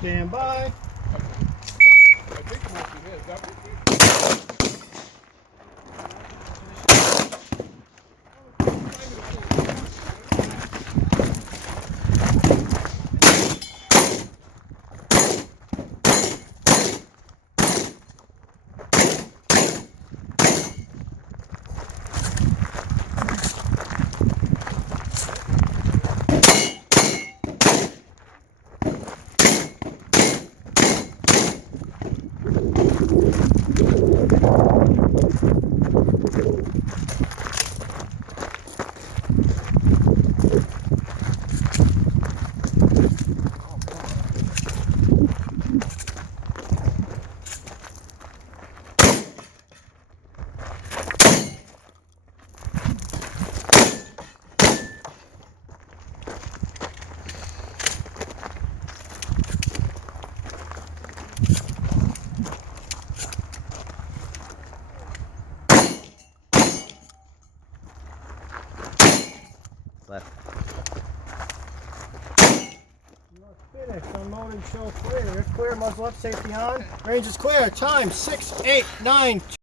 Stand by. I think it must be his. That would be. Left. You are finished. Unload and show clear. It's clear. Muzzle up. Safety on. Range is clear. Time 6, 8, 9.